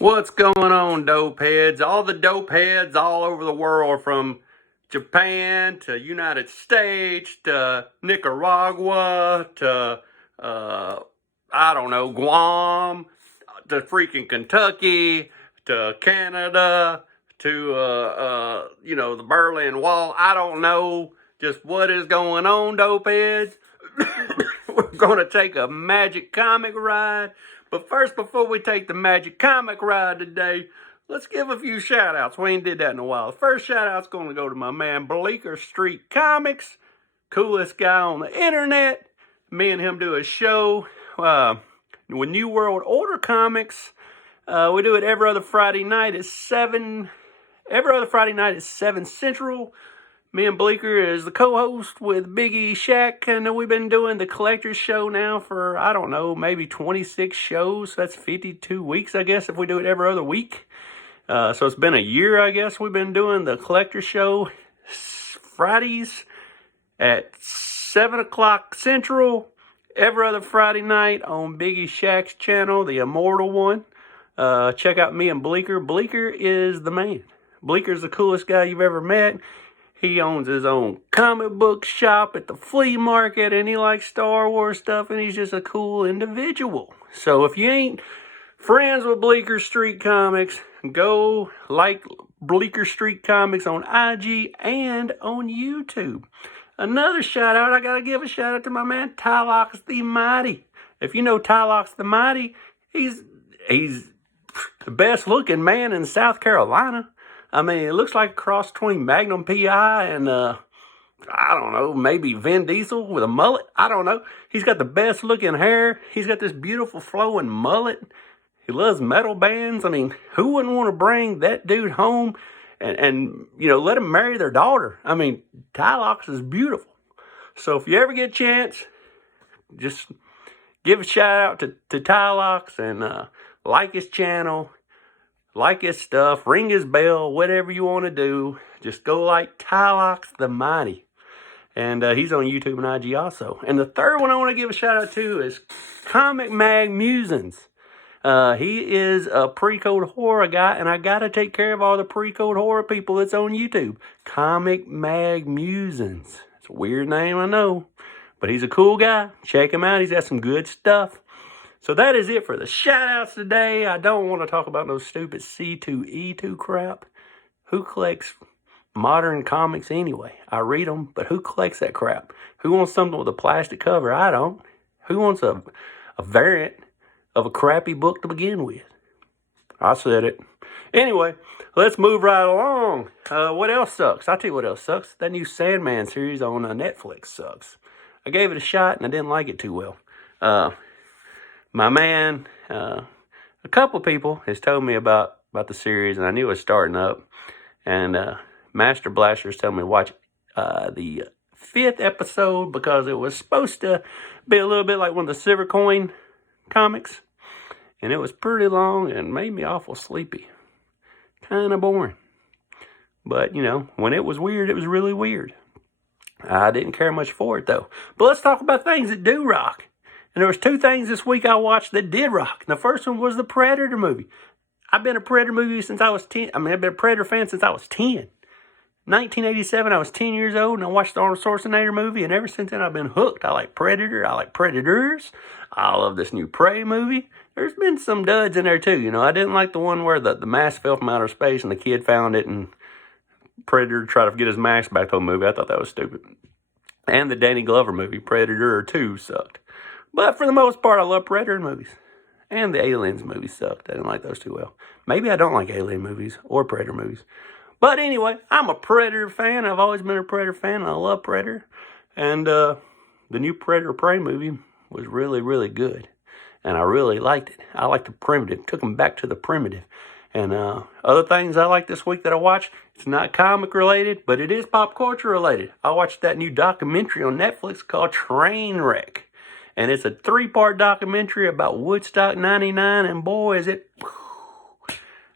What's going on, dope heads? All the dope heads all over the world, from Japan to United States to Nicaragua to, I don't know, Guam to freaking Kentucky to Canada to, the Berlin Wall. I don't know just what is going on, dope heads. We're going to take a magic comic ride. But first, before we take the magic comic ride today, let's give a few shout outs. We ain't did that in a while. The first shout out's going to go to my man Bleecker Street Comics, coolest guy on the internet. Me and him do a show with New World Order Comics. We do it every other Friday night at 7. Every other Friday night at 7 Central. Me and Bleecker is the co-host with Big E Shack, and we've been doing the Collector's Show now for, I don't know, maybe 26 shows. That's 52 weeks, I guess, if we do it every other week. So it's been a year, I guess, we've been doing the Collector's Show Fridays at 7 o'clock Central, every other Friday night on Big E Shack's channel, the Immortal one. Check out me and Bleecker. Bleecker is the man. Bleecker's the coolest guy you've ever met. He owns his own comic book shop at the flea market, and he likes Star Wars stuff, and he's just a cool individual. So if you ain't friends with Bleecker Street Comics, go like Bleecker Street Comics on IG and on YouTube. Another shout out, I gotta give a shout out to my man Tylox the Mighty. If you know Tylox the Mighty, he's the best looking man in South Carolina. I mean, it looks like a cross between Magnum P.I. and, I don't know, maybe Vin Diesel with a mullet. I don't know. He's got the best looking hair. He's got this beautiful flowing mullet. He loves metal bands. I mean, who wouldn't want to bring that dude home and let him marry their daughter? I mean, Tylox is beautiful. So if you ever get a chance, just give a shout out to Tylox and like his channel. Like his stuff, ring his bell, whatever you want to do. Just go like Tylox the Mighty. And he's on YouTube and IG also. And the third one I want to give a shout out to is Comic Mag Musings. He is a pre-code horror guy, and I got to take care of all the pre-code horror people that's on YouTube. Comic Mag Musings. It's a weird name, I know. But he's a cool guy. Check him out. He's got some good stuff. So that is it for the shout-outs today. I don't want to talk about no stupid C2E2 crap. Who collects modern comics anyway? I read them, but who collects that crap? Who wants something with a plastic cover? I don't. Who wants a variant of a crappy book to begin with? I said it. Anyway, let's move right along. What else sucks? I'll tell you what else sucks. That new Sandman series on Netflix sucks. I gave it a shot, and I didn't like it too well. My man, a couple people has told me about the series, and I knew it was starting up. And Master Blaster's telling me to watch the 5th episode because it was supposed to be a little bit like one of the Silver Coin comics. And it was pretty long and made me awful sleepy. Kind of boring. But, when it was weird, it was really weird. I didn't care much for it, though. But let's talk about things that do rock. And there was 2 things this week I watched that did rock. The first one was the Predator movie. I've been a Predator movie since I was 10. I've been a Predator fan since I was 10. 1987, I was 10 years old, and I watched the Arnold Schwarzenegger movie, and ever since then I've been hooked. I like Predator. I like Predators. I love this new Prey movie. There's been some duds in there, too. I didn't like the one where the mask fell from outer space and the kid found it, and Predator tried to get his mask back to the movie. I thought that was stupid. And the Danny Glover movie, Predator 2, sucked. But for the most part, I love Predator movies. And the Aliens movies sucked. I didn't like those too well. Maybe I don't like Alien movies or Predator movies. But anyway, I'm a Predator fan. I've always been a Predator fan. I love Predator. And the new Predator Prey movie was really, really good. And I really liked it. I liked the primitive. Took them back to the primitive. And other things I like this week that I watched, it's not comic related, but it is pop culture related. I watched that new documentary on Netflix called Trainwreck. And it's a 3-part documentary about Woodstock 99, and boy, is it...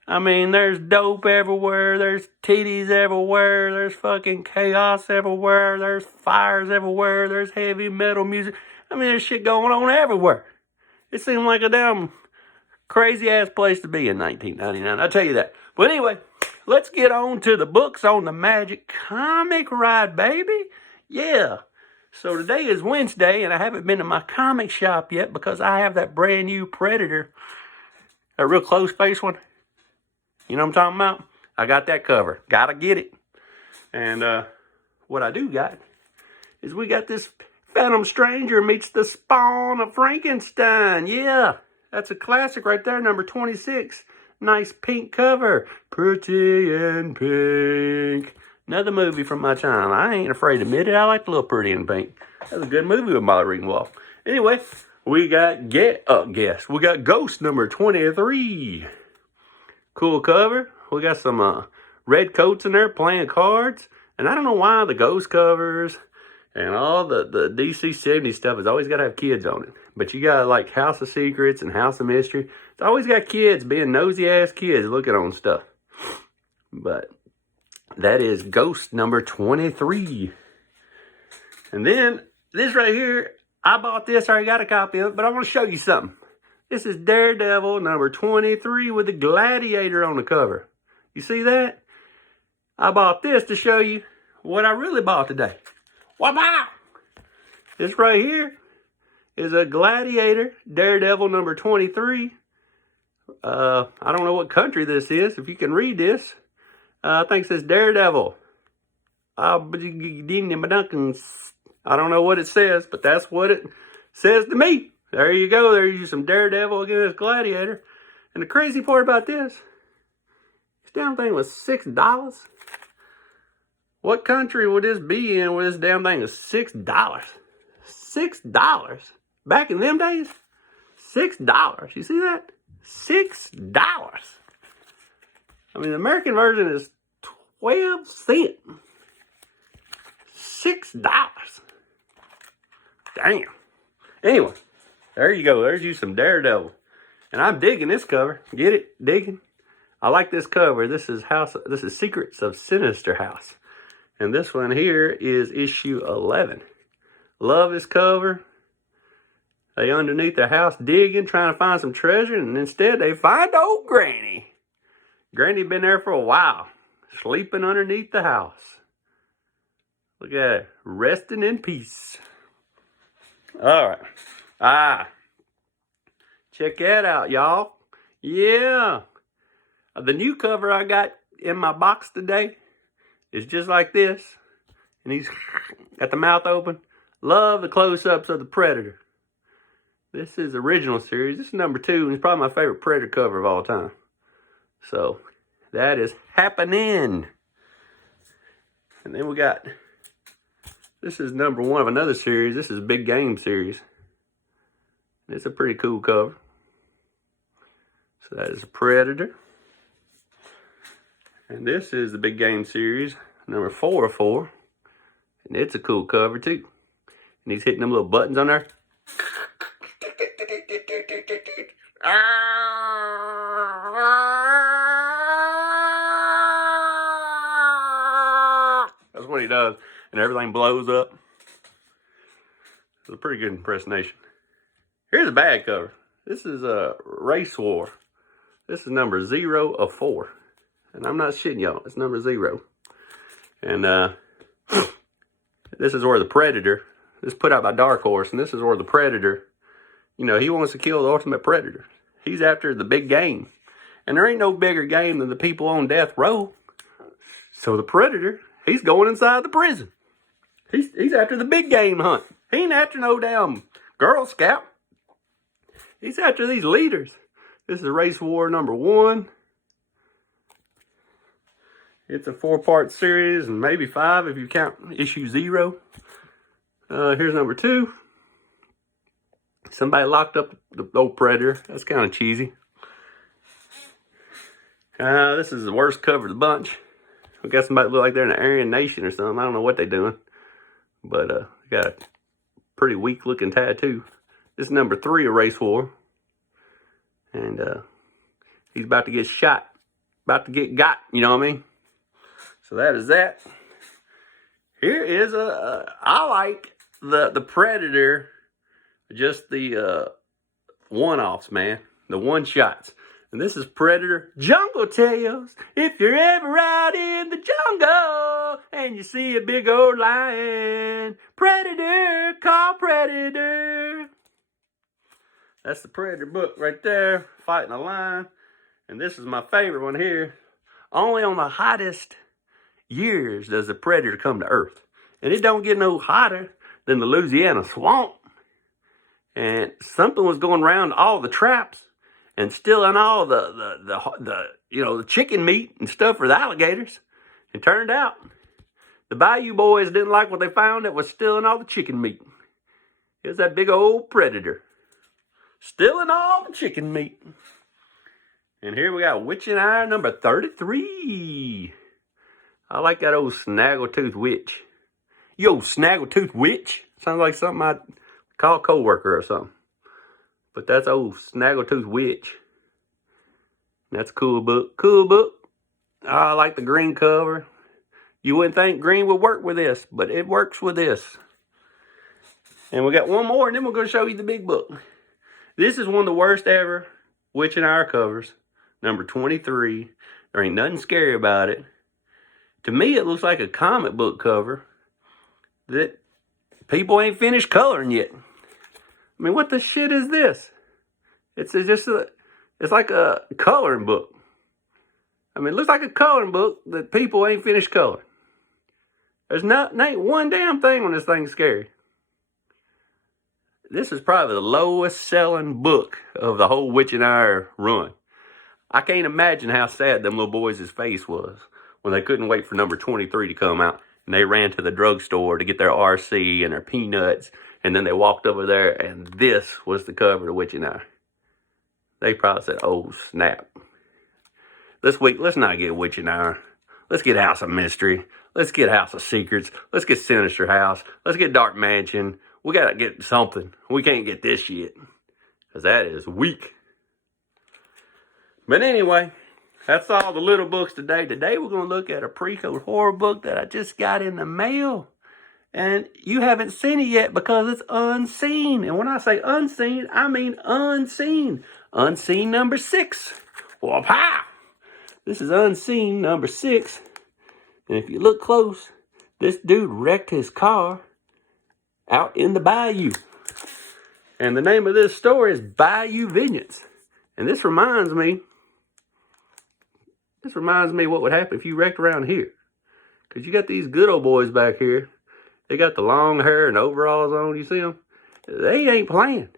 I mean, there's dope everywhere, there's titties everywhere, there's fucking chaos everywhere, there's fires everywhere, there's heavy metal music. I mean, there's shit going on everywhere. It seemed like a damn Crazy ass place to be in 1999. I'll tell you that. But anyway, let's get on to the books on the Magic Comic Ride, baby. Yeah. So today is Wednesday, and I haven't been to my comic shop yet because I have that brand new Predator. A real close face one. You know what I'm talking about? I got that cover. Gotta get it. And what I do got is we got this Phantom Stranger meets the Spawn of Frankenstein. Yeah, that's a classic right there, number 26. Nice pink cover. Pretty in Pink. Another movie from my time. I ain't afraid to admit it. I like the little Pretty in Pink. That's a good movie with Molly Ringwald. Anyway, we got we got Ghost number 23. Cool cover. We got some red coats in there playing cards. And I don't know why the Ghost covers and all the DC 70s stuff has always got to have kids on it. But you got like House of Secrets and House of Mystery. It's always got kids being nosy ass kids looking on stuff. But that is Ghost number 23. And then this right here, I bought this. I already got a copy of it, but I want to show you something. This is Daredevil number 23 with the Gladiator on the cover. You see that? I bought this to show you what I really bought today. Wow! This right here is a Gladiator Daredevil number 23. I don't know what country this is. If you can read this, I think it says Daredevil. I don't know what it says, but that's what it says to me. There you go. There's you some Daredevil against Gladiator. And the crazy part about this damn thing was $6. What country would this be in where this damn thing is $6? $6. Back in them days? $6. You see that? $6. I mean, the American version is 12 cents. $6. Damn. Anyway, there you go. There's you some Daredevil. And I'm digging this cover. Get it? Digging? I like this cover. This is Secrets of Sinister House. And this one here is issue 11. Love this cover. They underneath their house digging, trying to find some treasure, and instead they find old Granny. Granny been there for a while, sleeping underneath the house. Look at it, resting in peace. All right. Check that out, y'all. Yeah. The new cover I got in my box today is just like this. And he's got the mouth open. Love the close-ups of the Predator. This is the original series. This is number 2, and it's probably my favorite Predator cover of all time. So, that is happening. And then we got, this is number 1 of another series. This is Big Game series. It's a pretty cool cover. So that is a Predator. And this is the Big Game series, number 4 of 4. And it's a cool cover too. And he's hitting them little buttons on there. That's what he does. And everything blows up. It's a pretty good impersonation. Here's a bad cover. This is a Race War. This is number 0 of 4. And I'm not shitting y'all. It's number 0. And this is where the Predator, this is put out by Dark Horse, and this is where the Predator, you know, he wants to kill the ultimate predator. He's after the big game. And there ain't no bigger game than the people on death row. So the Predator, he's going inside the prison. He's after the big game hunt. He ain't after no damn Girl Scout. He's after these leaders. This is Race War number 1. It's a 4-part series, and maybe 5 if you count issue 0. Here's number 2. Somebody locked up the old Predator. That's kind of cheesy. This is the worst cover of the bunch. We got somebody look like they're in the Aryan Nation or something. I don't know what they're doing. But got a pretty weak looking tattoo. This is number 3 of Race War. And he's about to get shot. About to get got, you know what I mean? So that is that. Here is I like the Predator, just the one-offs, man. the one-shots. And this is Predator Jungle Tales. If you're ever out in the jungle and you see a big old lion, Predator, call Predator. That's the Predator book right there, fighting a lion. And this is my favorite one here. Only on the hottest years does the Predator come to Earth. And it don't get no hotter than the Louisiana swamp. And something was going around all the traps and stealing all the chicken meat and stuff for the alligators. It turned out the Bayou boys didn't like what they found that was stealing all the chicken meat. It was that big old Predator stealing all the chicken meat. And here we got Witching Hour number 33. I like that old Snaggletooth Witch. Yo, Snaggletooth Witch? Sounds like something I'd call a co-worker or something. But that's old Snaggletooth Witch. That's a cool book. Cool book. I like the green cover. You wouldn't think green would work with this, but it works with this. And we got one more, and then we're going to show you the big book. This is one of the worst ever Witching Hour covers. Number 23. There ain't nothing scary about it. To me, it looks like a comic book cover that people ain't finished coloring yet. I mean, what the shit is this? It's like a coloring book. I mean, it looks like a coloring book that people ain't finished coloring. Ain't one damn thing on this thing scary. This is probably the lowest selling book of the whole Witching Hour run. I can't imagine how sad them little boys' face was when they couldn't wait for number 23 to come out. And they ran to the drugstore to get their RC and their peanuts. And then they walked over there, and this was the cover of Witching Hour. They probably said, oh, snap. This week, let's not get Witching Hour. Let's get House of Mystery. Let's get House of Secrets. Let's get Sinister House. Let's get Dark Mansion. We got to get something. We can't get this shit, because that is weak. But anyway, that's all the little books today. Today we're going to look at a pre-code horror book that I just got in the mail. And you haven't seen it yet because it's unseen. And when I say unseen, I mean unseen. Unseen number 6. Well, pow! This is unseen number 6. And if you look close, this dude wrecked his car out in the bayou. And the name of this story is Bayou Vengeance. And this reminds me what would happen if you wrecked around here. Because you got these good old boys back here. They got the long hair and overalls on. You see them? They ain't playing.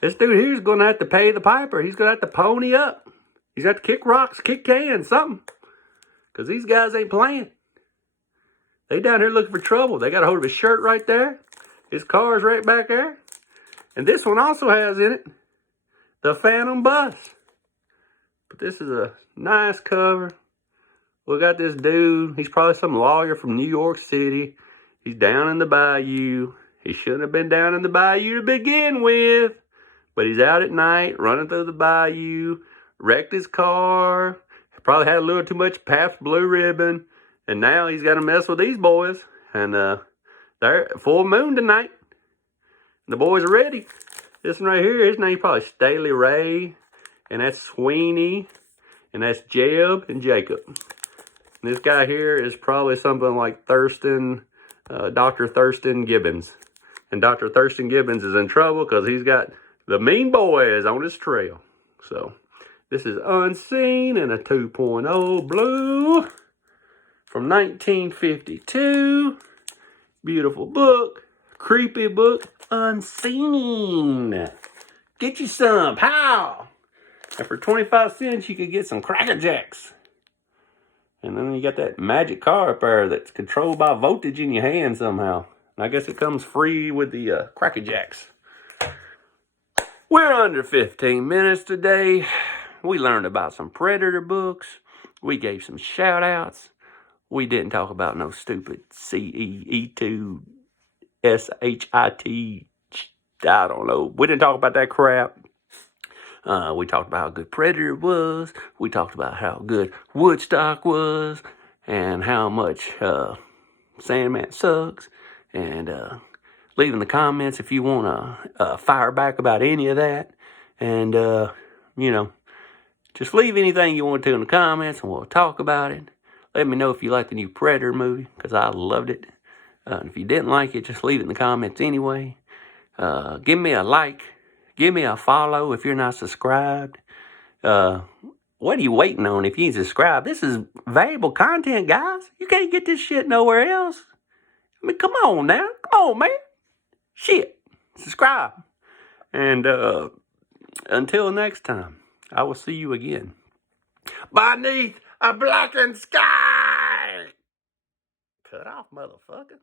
This dude here's going to have to pay the piper. He's going to have to pony up. He's got to kick rocks, kick cans, something. Because these guys ain't playing. They down here looking for trouble. They got a hold of his shirt right there. His car's right back there. And this one also has in it the Phantom Bus. But this is a nice cover. We got this dude. He's probably some lawyer from New York City. He's down in the bayou. He shouldn't have been down in the bayou to begin with. But he's out at night, running through the bayou. Wrecked his car. Probably had a little too much Pabst Blue Ribbon. And now he's got to mess with these boys. And they're full moon tonight. The boys are ready. This one right here, his name's probably Staley Ray. And that's Sweeney. And that's Jeb and Jacob. And this guy here is probably something like Dr. Thurston Gibbons. And Dr. Thurston Gibbons is in trouble because he's got the mean boys on his trail. So, this is Unseen in a 2.0 blue from 1952. Beautiful book. Creepy book. Unseen. Get you some. Pow! And for 25 cents, you could get some Cracker Jacks. And then you got that magic car up there that's controlled by voltage in your hand somehow. And I guess it comes free with the Cracker Jacks. We're under 15 minutes today. We learned about some Predator books. We gave some shout outs. We didn't talk about no stupid CEE2 SHIT. I don't know. We didn't talk about that crap. We talked about how good Predator was. We talked about how good Woodstock was. And how much Sandman sucks. And leave in the comments if you want to fire back about any of that. And just leave anything you want to in the comments and we'll talk about it. Let me know if you like the new Predator movie, because I loved it. If you didn't like it, just leave it in the comments anyway. Give me a like. Give me a follow if you're not subscribed. What are you waiting on if you ain't subscribed? This is valuable content, guys. You can't get this shit nowhere else. I mean, come on now. Come on, man. Shit. Subscribe. And until next time, I will see you again. Beneath a blackened sky. Cut off, motherfucker.